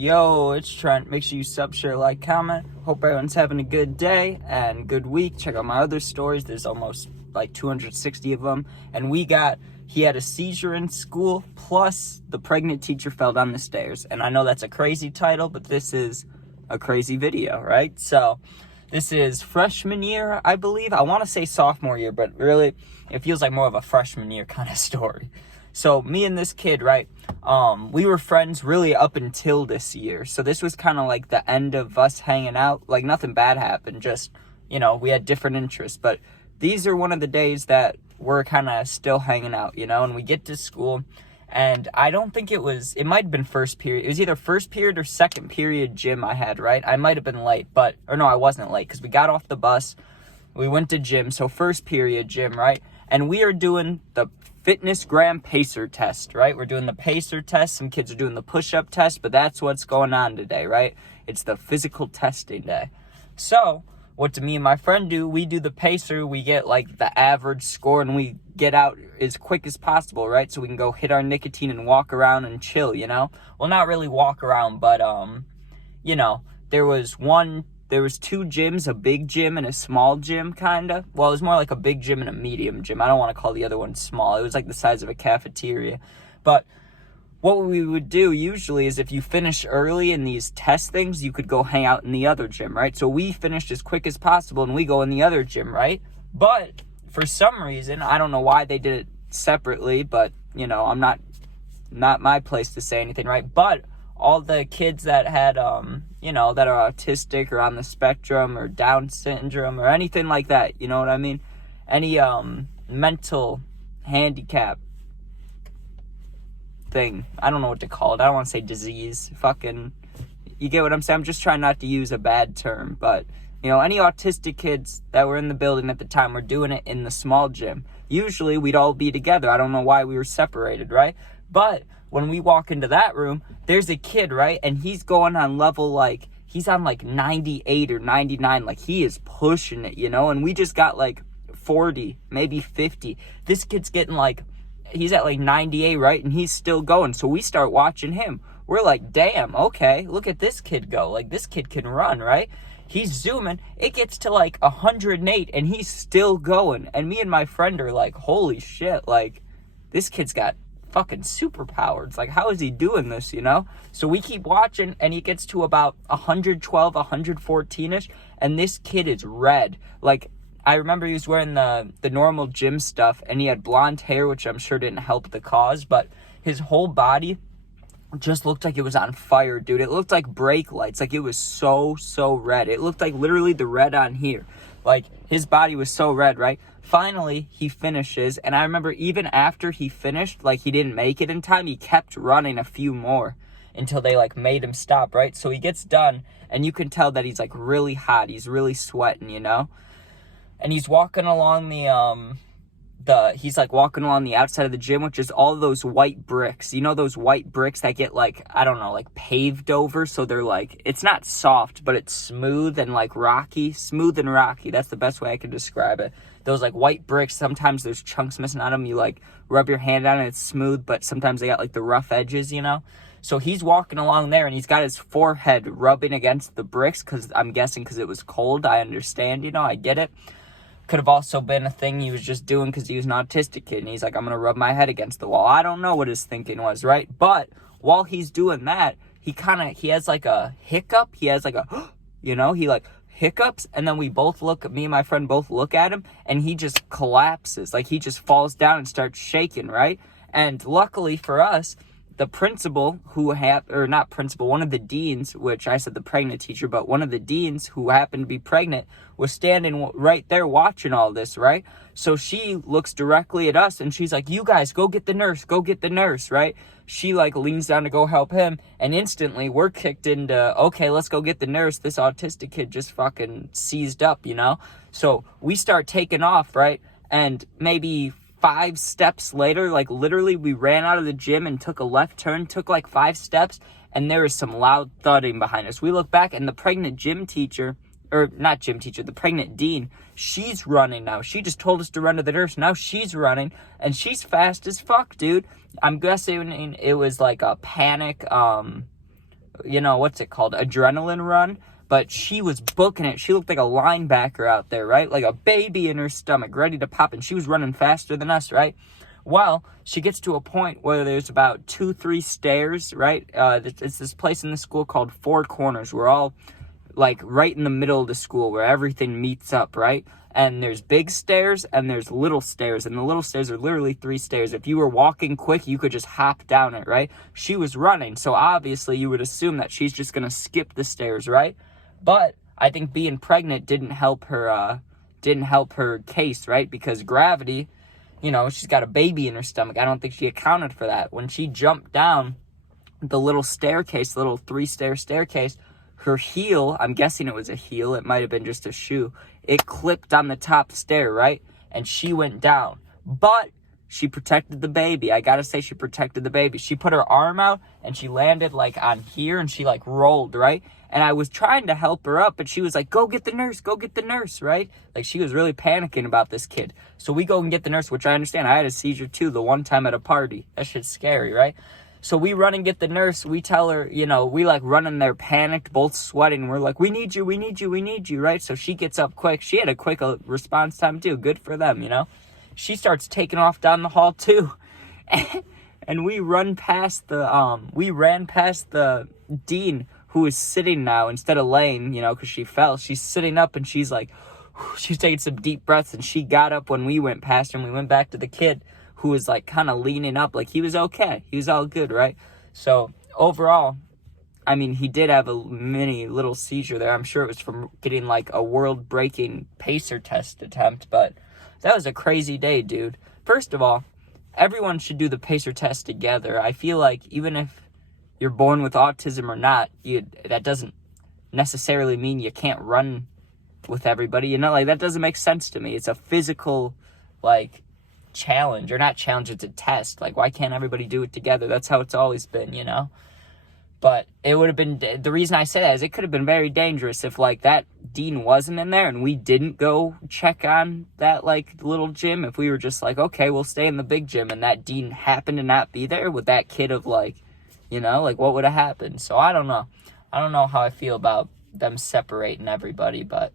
Yo, it's Trent. Make sure you sub, share, like, comment. Hope everyone's having a good day and good week. Check out my other stories. There's almost like 260 of them. And he had a seizure in school, plus the pregnant teacher fell down the stairs. And I know that's a crazy title, but this is a crazy video, right? So this is freshman year, I believe. I want to say sophomore year, but really it feels like more of a freshman year kind of story. So me and this kid, right, we were friends really up until this year. So this was kind of like the end of us hanging out. Like nothing bad happened, just, we had different interests. But these are one of the days that we're kind of still hanging out, and we get to school. And I don't think it might have been first period. It was either first period or second period gym I had, right? I might have been late, I wasn't late because we got off the bus. We went to gym, so first period gym, right? And we are doing the fitness gram pacer test, right? We're doing the pacer test. Some kids are doing the push-up test, but that's what's going on today, right? It's the physical testing day. So what do me and my friend do? We do the pacer. We get like the average score and we get out as quick as possible, right? So we can go hit our nicotine and walk around and chill, Well, not really walk around, but, there was two gyms, a big gym and a small gym, kind of. Well, it was more like a big gym and a medium gym. I don't want to call the other one small. It was like the size of a cafeteria. But what we would do usually is if you finish early in these test things, you could go hang out in the other gym, right? So we finished as quick as possible and we go in the other gym, right? But for some reason, I don't know why they did it separately, but, I'm not my place to say anything, right? But all the kids that had, that are autistic or on the spectrum or Down syndrome or anything like that, you know what I mean? Any mental handicap thing. I don't know what to call it. I don't want to say disease. You get what I'm saying? I'm just trying not to use a bad term. But, any autistic kids that were in the building at the time were doing it in the small gym. Usually we'd all be together. I don't know why we were separated, right? But when we walk into that room, there's a kid, right? And he's going on level, he's on 98 or 99. He is pushing it, And we just got 40, maybe 50. This kid's getting he's at 98, right? And he's still going. So we start watching him. We're like, damn, okay, look at this kid go. This kid can run, right? He's zooming. It gets to 108 and he's still going. And me and my friend are like, holy shit, this kid's got fucking superpowers. How is he doing this, So we keep watching and he gets to about 112, 114ish, and this kid is red. I remember he was wearing the normal gym stuff and he had blonde hair, which I'm sure didn't help the cause, but his whole body just looked like it was on fire, dude. It looked like brake lights. It was so red. It looked like literally the red on here. His body was so red, right? Finally, he finishes, and I remember even after he finished, he didn't make it in time, he kept running a few more until they, made him stop, right? So he gets done, and you can tell that he's, really hot. He's really sweating, And he's walking along walking along the outside of the gym, which is all those white bricks. Those white bricks that get, paved over, so they're, it's not soft, but it's smooth and, rocky. Smooth and rocky. That's the best way I can describe it. Those, white bricks, sometimes there's chunks missing on them. You, rub your hand on it, it's smooth, but sometimes they got, the rough edges, So he's walking along there, and he's got his forehead rubbing against the bricks, I'm guessing because it was cold. I understand, I get it. Could have also been a thing he was just doing because he was an autistic kid, and he's like, I'm going to rub my head against the wall. I don't know what his thinking was, right? But while he's doing that, he has, a hiccup. He has, he, hiccups, and then me and my friend both look at him, and he just collapses. He just falls down and starts shaking, right? And luckily for us, the principal one of the deans, which I said the pregnant teacher, but one of the deans who happened to be pregnant was standing right there watching all this, right? So she looks directly at us and she's like, you guys, go get the nurse, right? She leans down to go help him, and instantly we're kicked into, okay, let's go get the nurse. This autistic kid just fucking seized up, So we start taking off, right? And maybe 5 steps later, literally we ran out of the gym and took a left turn, took 5 steps, and there was some loud thudding behind us. We look back and the pregnant the pregnant dean, she's running now. She just told us to run to the nurse. Now she's running and she's fast as fuck, dude. I'm guessing it was a panic, what's it called? Adrenaline run. But she was booking it. She looked like a linebacker out there, right? Like a baby in her stomach, ready to pop. And she was running faster than us, right? Well, she gets to a point where there's about 2-3 stairs, right? It's this place in the school called Four Corners. We're all like right in the middle of the school where everything meets up, right? And there's big stairs and there's little stairs. And the little stairs are literally 3 stairs. If you were walking quick, you could just hop down it, right? She was running. So obviously you would assume that she's just going to skip the stairs, right? But I think being pregnant didn't help her case, right? Because gravity, she's got a baby in her stomach. I don't think she accounted for that. When she jumped down the little staircase, the little 3-stair staircase, her heel, I'm guessing it was a heel, it might have been just a shoe, it clipped on the top stair, right? And she went down. But she protected the baby. I gotta say, she protected the baby. She put her arm out and she landed like on here and she like rolled, right? And I was trying to help her up, but she was like, go get the nurse, right? Like, she was really panicking about this kid. So we go and get the nurse, which I understand. I had a seizure too the one time at a party. That shit's scary, right? So we run and get the nurse. We tell her, we like run in there panicked, both sweating. We're like, we need you, right? So she gets up quick. She had a quick response time too. Good for them, She starts taking off down the hall too. And we ran past the dean, who is sitting now instead of laying, because she fell. She's sitting up and she's like, she's taking some deep breaths, and she got up when we went past her, and we went back to the kid who was like kind of leaning up, like he was okay. He was all good, right? So overall, I mean, he did have a mini little seizure there. I'm sure it was from getting like a world-breaking pacer test attempt, but that was a crazy day, dude. First of all, everyone should do the pacer test together. I feel like even if you're born with autism or not, that doesn't necessarily mean you can't run with everybody. Like, that doesn't make sense to me. It's a physical, like, challenge. Or not challenge, it's a test. Like, why can't everybody do it together? That's how it's always been, But it would have been, the reason I say that is it could have been very dangerous if, like, that dean wasn't in there and we didn't go check on that, like, little gym. If we were just like, okay, we'll stay in the big gym, and that dean happened to not be there, would that kid have, like, like, what would have happened? So I don't know. I don't know how I feel about them separating everybody, but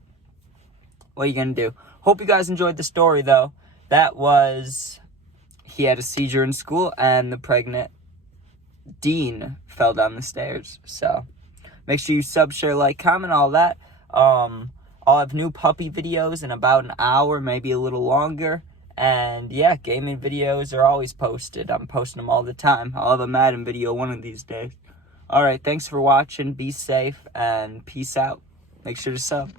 what are you going to do? Hope you guys enjoyed the story, though. That was, he had a seizure in school, and the pregnant dean fell down the stairs. So make sure you sub, share, like, comment, all that. I'll have new puppy videos in about an hour, maybe a little longer. And yeah, gaming videos are always posted. I'm posting them all the time. I'll have a Madden video one of these days. Alright, thanks for watching. Be safe and peace out. Make sure to sub.